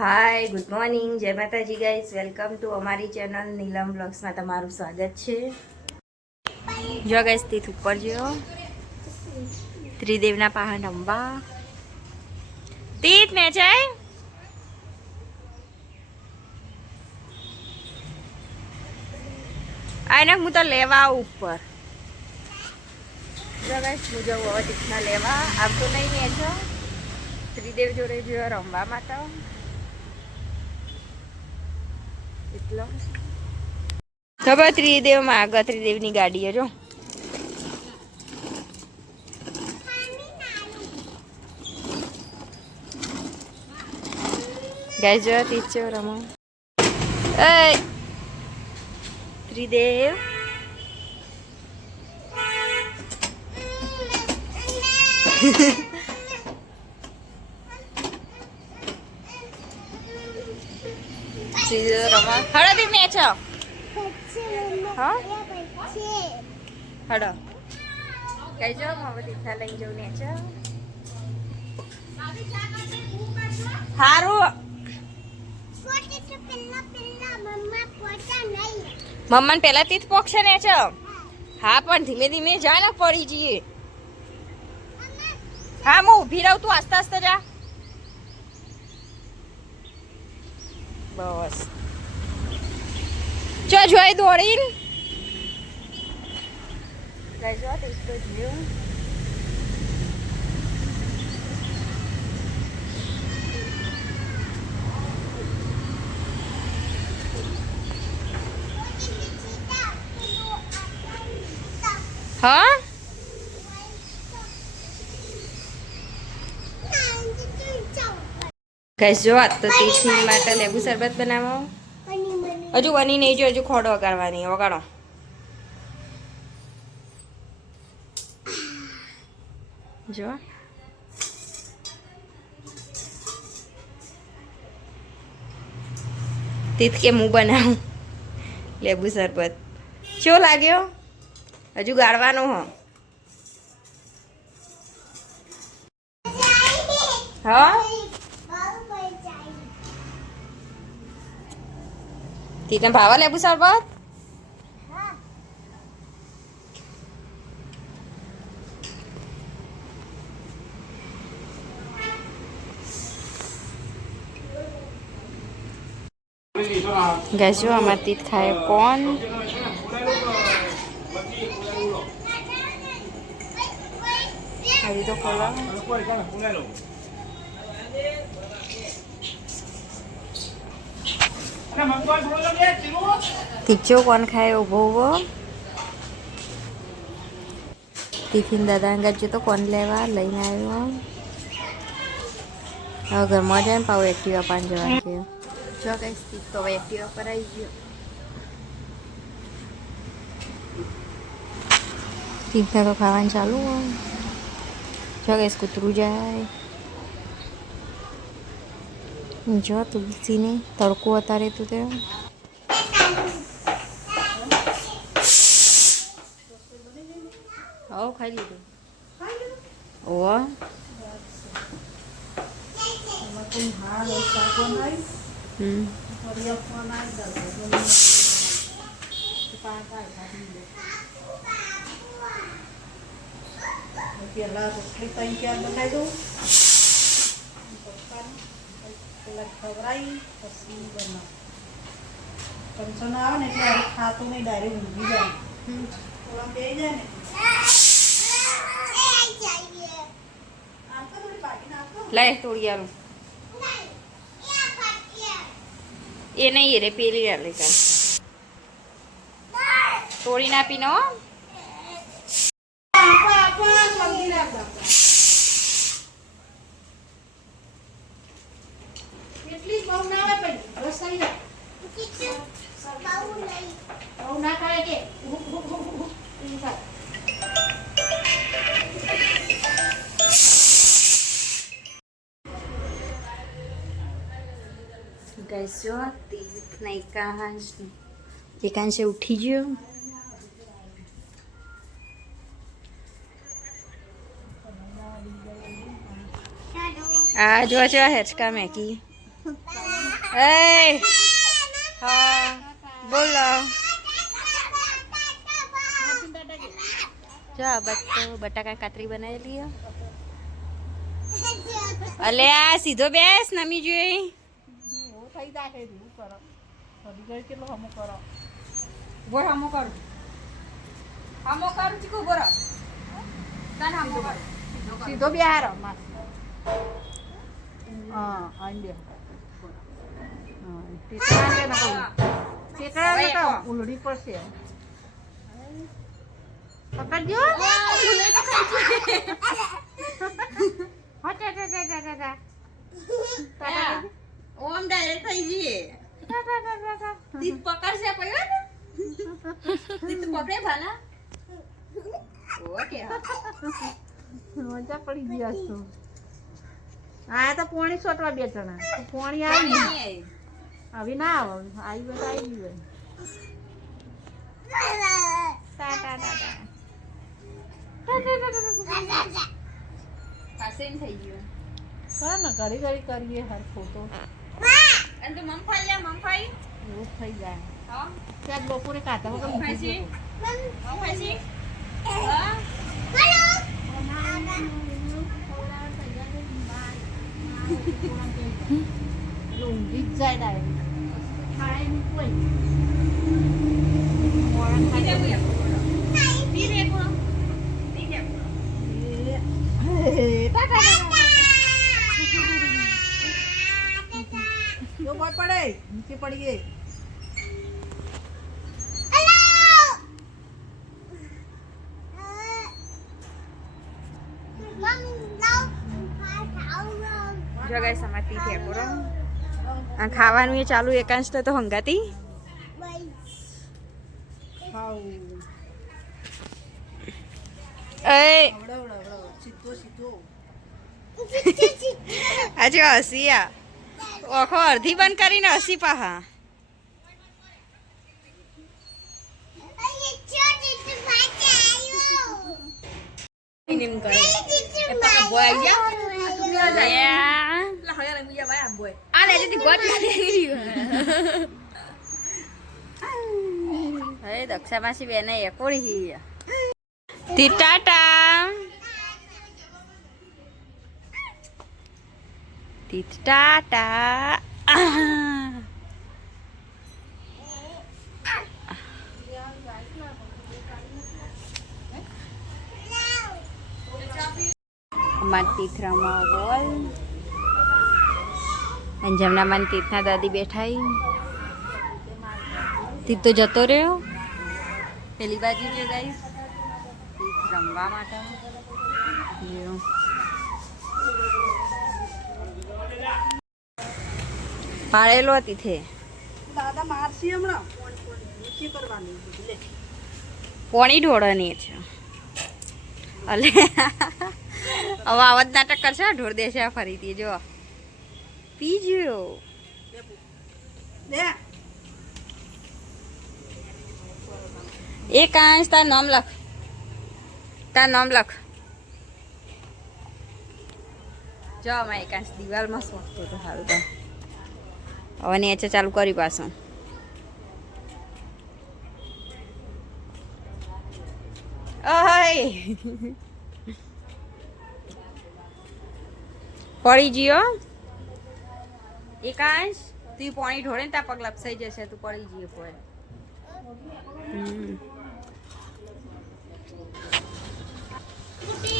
Hi good morning, જય માતાજી guys, welcome to અમારી ચેનલ નીલમ બ્લોગ્સમાં તમારું સ્વાગત છે. જો ગાઈસ તીથ ઉપર જો ત્રિદેવના પહાડ અંબા તીથ ને જાય આને હું તો લેવા આવું ઉપર. જો ગાઈસ હું જવું હવે તીથના લેવા. આમ તો નહીં ને છો ત્રિદેવ જોડે જો રમવા માટે એટલો ખબર. ત્રિદેવમાં આગળ ત્રિદેવની ગાડી જો ગાઈસ જો ટીચર રમો. એ ત્રિદેવ હળદી મેચ હા હડો કઈ જાઓ હવે તીથા લઈ જાઉં ને સારું. મમ્મા પેલા તીથ પોક્ષે ને છે. હા પણ ધીમે ધીમે જા ને પડી જઈએ. હા હું ઊભી રહું, તું આસ્તે આસ્તે જા. બસ ચો જોઈ દોડીને જો ટેસ્ટ જોયું. હા ગાઈસ જો આ તો તીથી માટે લેબુ શરબત બનાવો. હજુ બની નહીં, જો હજુ ખોડો વગાડવાની. વગાડો. જો તીથ કે હું બનાવું લેબુ શરબત. ચો લાગ્યો? હજુ ગાળવાનો હો. હા તીતને ભાવા લેબુ શરબત? ગાઈસ જો અમાર તીત ખાય કોણ. આવી તો ખોલા તીચો કોણ ખાય ઉભો ઉભો. ટિફિન દાદા અંગત જો તો કોણ લેવા લઈને આવ્યો. હવે ઘરમાં જાય ને પાવ એક્ટિવા પાન જવા છે. જો કઈ સ્ટીક તો હવે એક્ટિવા પર આવી ગયો. ટીફને તો ખાવાનું ચાલુ હોય. જો કઈ કૂતરું જાય. જો તુલસીને તડકો અતારે તું તે હવ ખાઈ લીધું. ઓહ પેલા રોટલી ત્રણ ચાર બનાવી દઉં, પેલા ખવડાવી પછી બનાવ. ટેન્શન આવે ને એટલે ખાતું નહીં, ડાયરેક્ટ ઊંઘી જાય. થોડા બે જાય ને લાય તોડિયાનું એ નહીં રે પેલી લે તોડી નાપી નો. એટલી બહુ ના આવે પણ રસ થઈ જાય. બહુ ના ખાય કે ગાઈસ જો તીર્થ એકાંશે ઉઠી ગયો. આ જો હેચકા મેકી એ હા બોલો જો બટાકા કાતરી બનાવેલી અલે આ સીધો બેસ નમી જોઈ એવું થઈ જાય એવું કરો સડી ગઈ કેટલો હમો કરો બોલ હમો કરું ચીકુ બોરો કાન હમો કરું સીધો બિહાર માસ હા આઈ દે હા ટેકડા ને તો ઉલડી પડશે પકડજો ઓમ ડાયરેક્ટ થઈ જઈએ તીત પકડશે પડ્યો ને તીત પકડે ભાલા ઓકે મજા પડી ગયા છો આ તો પોણી સોટવા બે જણા પોણી આવી હવે ના આવે આવી બસ આવી ગયું પાસે થઈ ગયું હા ને ઘડી ઘડી કરીએ હર ફોટો અને તો મમફાઈ લે મમફાઈ એવું થઈ જાય હા ત્યાં બપોરે કાઢા વગર મૂકી મમફાઈ હા ઊંઘી જ જાય ડાયરેક્ટ ખાય નહીં કોઈ જો બોલ પડે નીચે પડીએ જો ગાઈસ સમાતી છે પૂરો આ ખાવાનું એ ચાલુ એકાંશ તો હંગાતી એ સીધો સીધો આજે હસી ઓખો અડધી બંધ કરીને હસી પાહા દક્ષા માસી બેને એકોડી ટાટા ટાટા અમારા તીથરામાં બોલ અંજમના મન તીથના દાદી બેઠાઈ તીથ તો જતો રહ્યો પેલી બાજુ જો ગાઈસ તીથ રમવા માટે પાડેલો તીથે દાદા મારસી હમણાં નીચે કરવાની લે પોણી ઢોળવાની છે અલે હવે આવાજ નાટક કરશે ઢોર દેશે ફરીથી જો પીજો લે એક આંશ તાર નામ લખ જો આમાં એક આંશ દિવાલમાં સોંપતો તો સારું તો હવે નીચે ચાલુ કરી પાછું ઓય પડી ગયો એકાંશ તું પાણી ઢોળે ને ત્યાં પગ લપસાઈ જશે તું પડી જઈએ પોય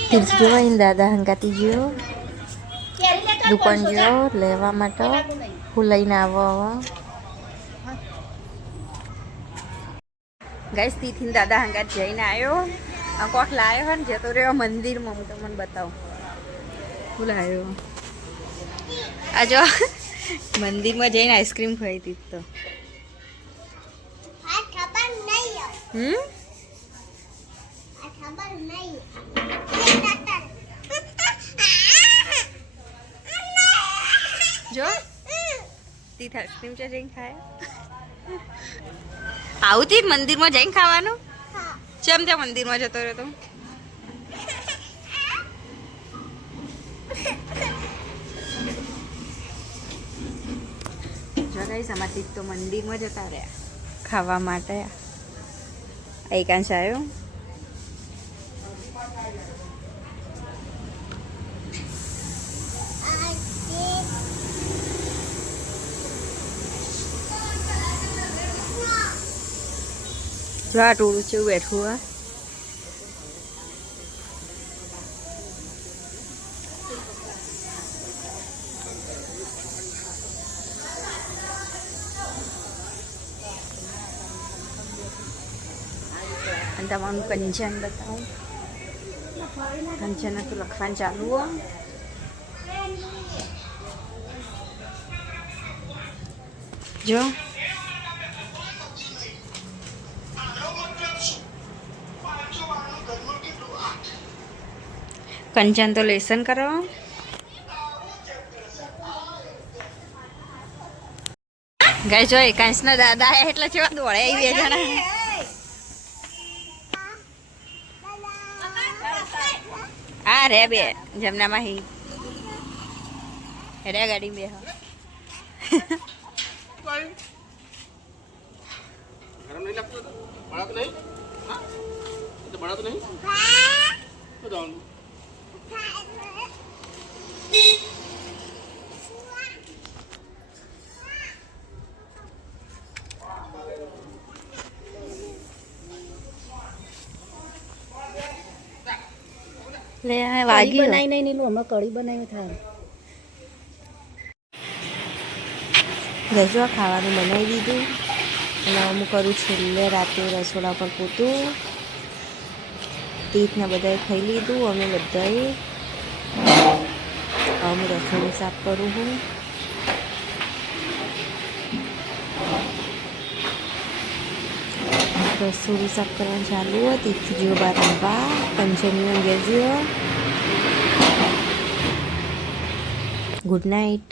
તીર્થ જોવા દાદા હંગાતી ગયો દુકાન ગયો લેવા માટે હું લઈને આવો ગાઈસ તીથી દાદા હંગાત જઈને આવ્યો કોક લાવ્યો હોય ને જતો રહ્યો મંદિરમાં હું તમને બતાવું હું લાવ્યો આ જો મંદિરમાં જઈને આઈસ્ક્રીમ ખાઈ હતી તો જો તીથ આઈસ્ક્રીમ છે જઈને ખાય આવતી મંદિરમાં જઈને ખાવાનું ચમ ત્યાં મંદિરમાં જતો રહ્યો તો ગઈ સમાતી તો મંદિરમાં જતા રહ્યા ખાવા માટે. એકાંશ આવ્યો. ટોળું છે બેઠું હા. અને તમારું કંચન બતાવું. કંચન તો લખવાનું ચાલુ હો. જો કંચન તો લેસન કરો. ગાય જો એકાંશના દાદા એટલે કેવા દોડે બે જણા. હા રે બે જમનામાં હી રે ગાડી બે गरम नहीं लगता था? बड़ा तो नहीं? हाँ? तो बड़ा तो नहीं? तो जाऊँ। લે વાગી બનાવી નહીં નીલું હમણાં કઢી બનાવી થાય. ગજો ખાવાનું બનાવી દીધું અને હું કરું છેલ્લે રાતે રસોડા પર પોતું. તીથને બધાએ ખાઈ લીધું. અમે બધાએ હું રસોડું સાફ કરું છું. રસોડું સાફ કરવાનું ચાલુ હોય. તીથ જીવો બાર રમવા. પંચમીઓ ઘેર જીવો. Good night.